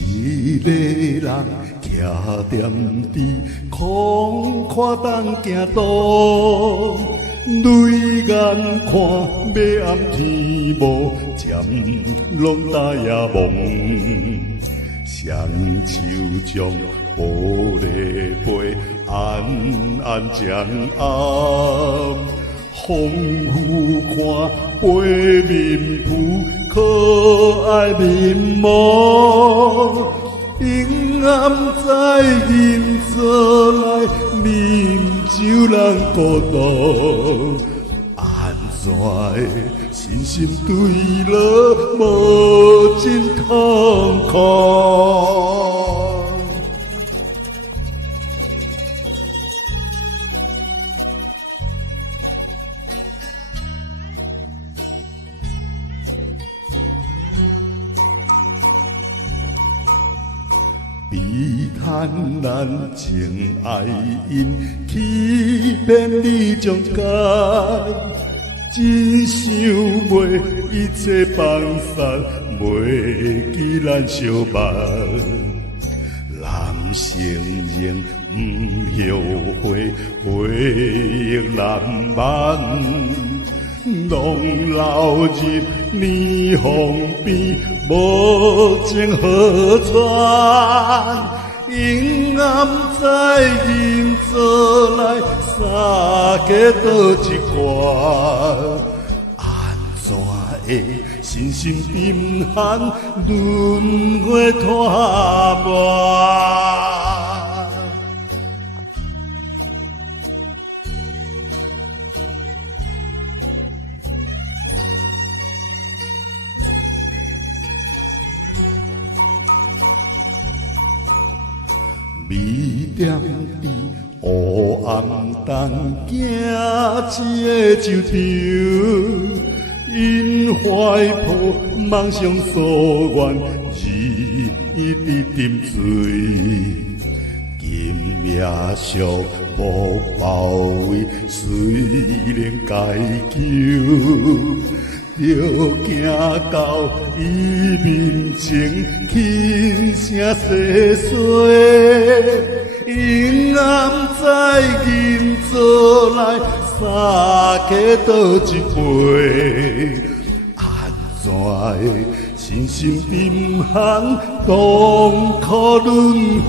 一个人徛踮伫空阔当行道，泪眼看夜暗天幕，渐拢大夜梦。双手将玻璃杯暗暗将暗，风雨看杯面浮可爱面膜，阴暗在银座来饮酒人孤独，安怎会身心对落无尽痛苦？悲叹咱情爱因欺骗你中间，真想袂一切放散，袂记咱相伴。男性仍不后悔，回忆难忘。拢流入霓虹边，无情河川。阴暗在银座内，三个倒一关，安怎会身心沉寒，轮回拖磨？微点伫黑暗中行一个舟场，因怀抱梦想所愿，日日沉醉。今夜寂寞包围，虽然解救。就行到伊面前，轻声细细，阴暗在银座内，三个倒一杯，安怎会身心沉寒，痛苦轮回？